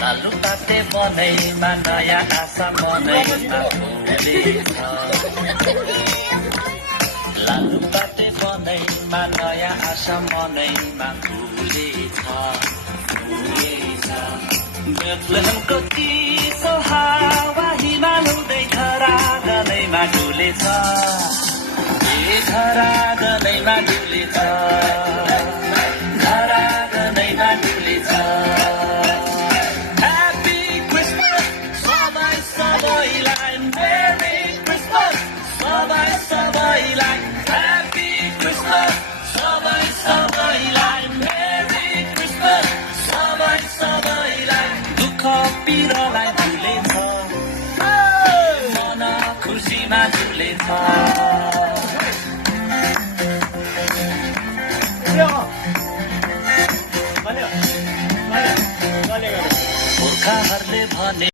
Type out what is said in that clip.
लालु पाते मनैमा नयाँ आशा मनैमा फुलेछ लालु पाते मनैमा नयाँ आशा मनैमा फुलेछ बेथलेहमको चिसो हावा हिमाल हुँदै धरा गनैमा डुलेछ धरा गनैमा डुलेछ धरा गनैमा डुलेछ Happy Christmas सबै सबैलाई Merry Christmas सबै सबैलाई Happy Christmas सबै सबैलाई Merry Christmas सबै सबैलाई दुःख पीडालाई भुलेछ मन खुसीमा झुलेछ पुर्खाहरूले भने